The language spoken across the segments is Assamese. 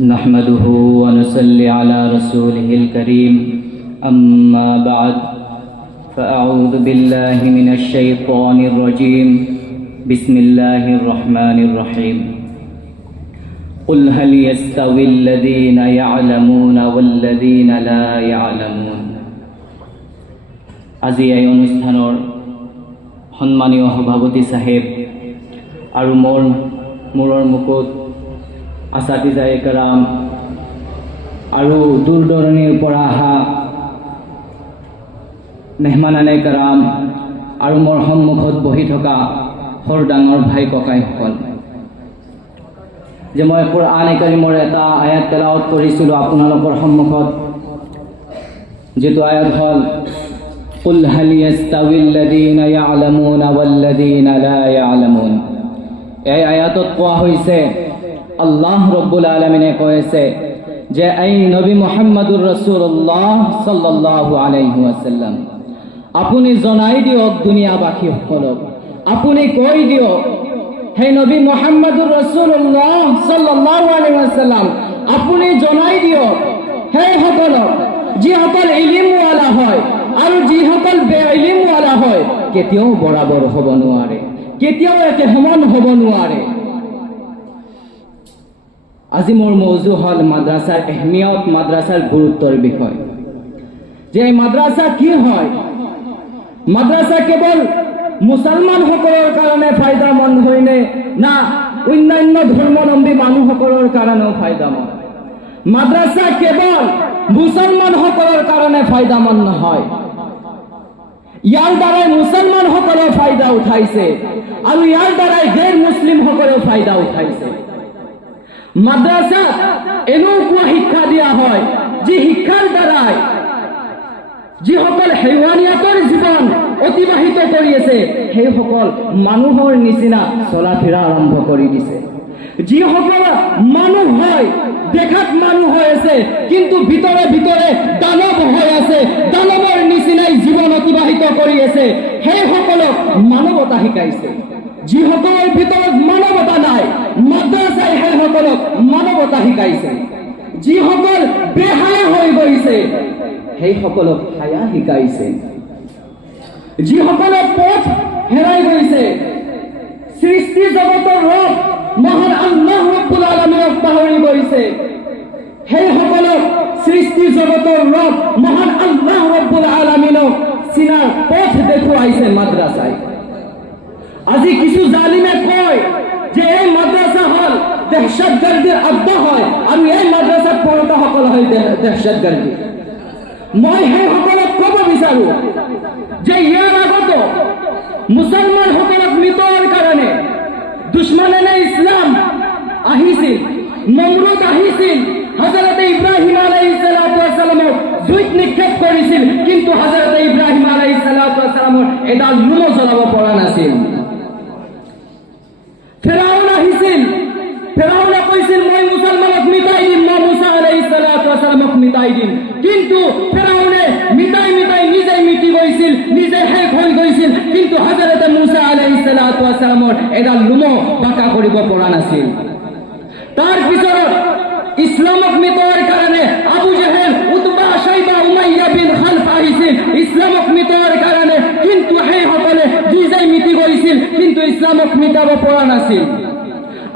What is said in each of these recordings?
نحمده ونصلي على رسوله الكريم أما بعد فأعوذ بالله من الشيطان الرجيم بسم الله الرحمن الرحيم قل هل يستوي الذين يعلمون والذين لا يعلمون আজি এই অনুষ্ঠানৰ সন্মানীয় সভাপতি সাহেব আৰু মূৰৰ মুকুট আসাতিজায়ে কেৰাম আৰু দূৰ দূৰণিৰ পৰা অহা মেহমানানে কেৰাম আৰু মোৰ সন্মুখত বহি থকা সৰু ডাঙৰ ভাই ককাইসকল, যে মই কোৰআন কাৰিমৰ এটা আয়াত তেলাওয়াত কৰিছিলোঁ আপোনালোকৰ সন্মুখত, যেটো আয়াত হ'ল قل هل يستوي الذين يعلمون والذين لا يعلمون। এই আয়াতত কোৱা হৈছে, আল্লাহ ৰব্বুল আলামিনে কৈছে যে এই নবী মুহাম্মদুৰ ৰাসূলুল্লাহ সাল্লাল্লাহু আলাইহি ওয়াসাল্লাম, আপুনি জনাই দিয়ক দুনিয়াবাসীসকলক, আপুনি কৈ দিয়ক হে নবী মুহাম্মদুৰ ৰাসূলুল্লাহ সাল্লাল্লাহু আলাইহি ওয়াসাল্লাম, আপুনি জনাই দিয়ক হে সকলক যিসকল ইলমৱালা হয় আৰু যিসকল বেইলমৱালা হয় কেতিয়াও বৰাবৰ হ'ব নোৱাৰে, কেতিয়াও একে সমান হ'ব নোৱাৰে। আজি মোৰ মৌজু হ'ল মাদ্ৰাছাৰ এহমিয়ত, মাদ্ৰাছাৰ গুৰুত্বৰ বিষয়। যে মাদ্ৰাছা কি হয়? মাদ্ৰাছা কেৱল মুছলমানসকলৰ কাৰণে ফায়দামন্দ হয়নে না অন্যান্য ধৰ্মাৱলম্বী মানুহসকলৰ কাৰণেও ফায়দামন্দ? মাদ্ৰাছা কেৱল মুছলমানসকলৰ কাৰণে ফায়দামন্দ নহয়, ইয়াৰ দ্বাৰাই মুছলমানসকলেও ফায়দা উঠাইছে আৰু ইয়াৰ দ্বাৰাই গैर মুছলিমসকলেও ফায়দা উঠাইছে। মাদ্ৰাছা এনেকুৱা শিক্ষা দিয়া হয় যি শিক্ষাৰ দ্বাৰাই যিসকল হেৱানিয়াতৰ জীৱন অতিবাহিত কৰি আছে সেইসকল মানুহৰ নিচিনা চলা ফিৰা আৰম্ভ কৰি দিছে। যিসকল মানুহ হয়, দেখাত মানুহ হৈ আছে কিন্তু ভিতৰে ভিতৰে দানৱ হৈ আছে, দানৱৰ নিচিনাই জীৱন অতিবাহিত কৰি আছে, সেইসকলক মানৱতা শিকাইছে। যিসকলৰ ভিতৰত মানৱতা নাই, মাদ্ৰাছাই সেইসকলক মানৱতা শিকাইছে। যিসকল বেহায়া হৈ গৈছে সেইসকলক হায়া শিকাইছে। যিসকলে পথ হেৰাই গৈছে, সৃষ্টি জগতৰ ৰব মহান আল্লাহ ৰব্বুল আলামিনক পাহৰি গৈছে, সেইসকলক সৃষ্টি জগতৰ ৰব মহান আল্লাহ ৰব্বুল আলামিনক চিনাৰ পথ দেখুৱাইছে মাদ্ৰাছাই। আজি কিছু জালিমে কয় যে এই মাদ্ৰাছা হল দহশতগৰ্দীৰ আড্ডা হয় আৰু এই মাদ্ৰাছাত পঢ়োতাসকল হয় দহশতগৰ্দী। মই সেইসকলক ক'ব বিচাৰো যে ইয়াৰ আগতো মুছলমানসকলক মৃতৰ কাৰণে দুশ্মনানে ইছলাম আহিছিল, নমৰুদ আহিছিল, হযৰত ইব্ৰাহিম আলাইহিস সালাতু ওয়াস সালামক জুইত নিক্ষেপ কৰিছিল, কিন্তু হযৰত ইব্ৰাহিম আলাইহিস সালাতু ওয়াস সালামৰ এডাল লুমো জ্বলাব পৰা নাছিল। ফেৰাউন আহিছিল, ফেৰাউনে কৈছিল মই মুছলমানক মিটাই দিম, মই মুসা আলাইহিস সালাতু ওয়াস সালামক মিটাই দিম, কিন্তু ফেৰাউনে মিটাই নিজে মিটি গৈছিল, নিজে শেষ হৈ গৈছিল, কিন্তু হযৰত মুসা আলাইহিস সালাতু ওয়াস সালামৰ এডাল লুমো বাঁকা কৰিব পৰা নাছিল। তাৰ পিছত ইছলামক মিটাৰ কাৰণে Abu Jahl, Utba, শাইবা, Umayya bin Khalaf আহিছিল ইছলামক মিটাৰ কাৰণে, কিন্তু সেইসকলে নিজে মিটি গৈছিল, কিন্তু ইছলামক মিটাব পৰা নাছিল।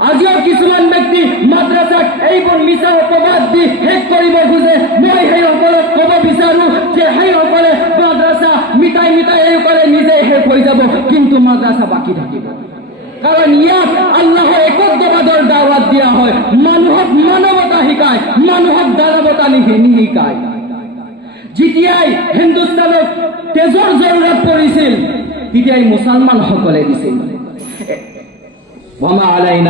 আজিও কিছুমান ব্যক্তি মাদ্ৰাছাক এইবোৰ মিছা অপবাদ দি শেষ কৰিব খোজে। মই সেইসকলক ক'ব বিচাৰো যে সেইসকলে মাদ্ৰাছা মিটাই এইসকলে নিজে শেষ হৈ যাব, কিন্তু মাদ্ৰাছা বাকী থাকিব। কাৰণ ইয়াত আল্লাহৰ একত্ববাদৰ দাৱাত দিয়া হয়, মানুহক মানৱতা শিকায়, মানুহক দানৱতা নিশিকায়। যেতিয়াই হিন্দুস্তানত তেজৰ জৰুৰত পৰিছিল তেতিয়াই মুছলমানসকলে দিছিল।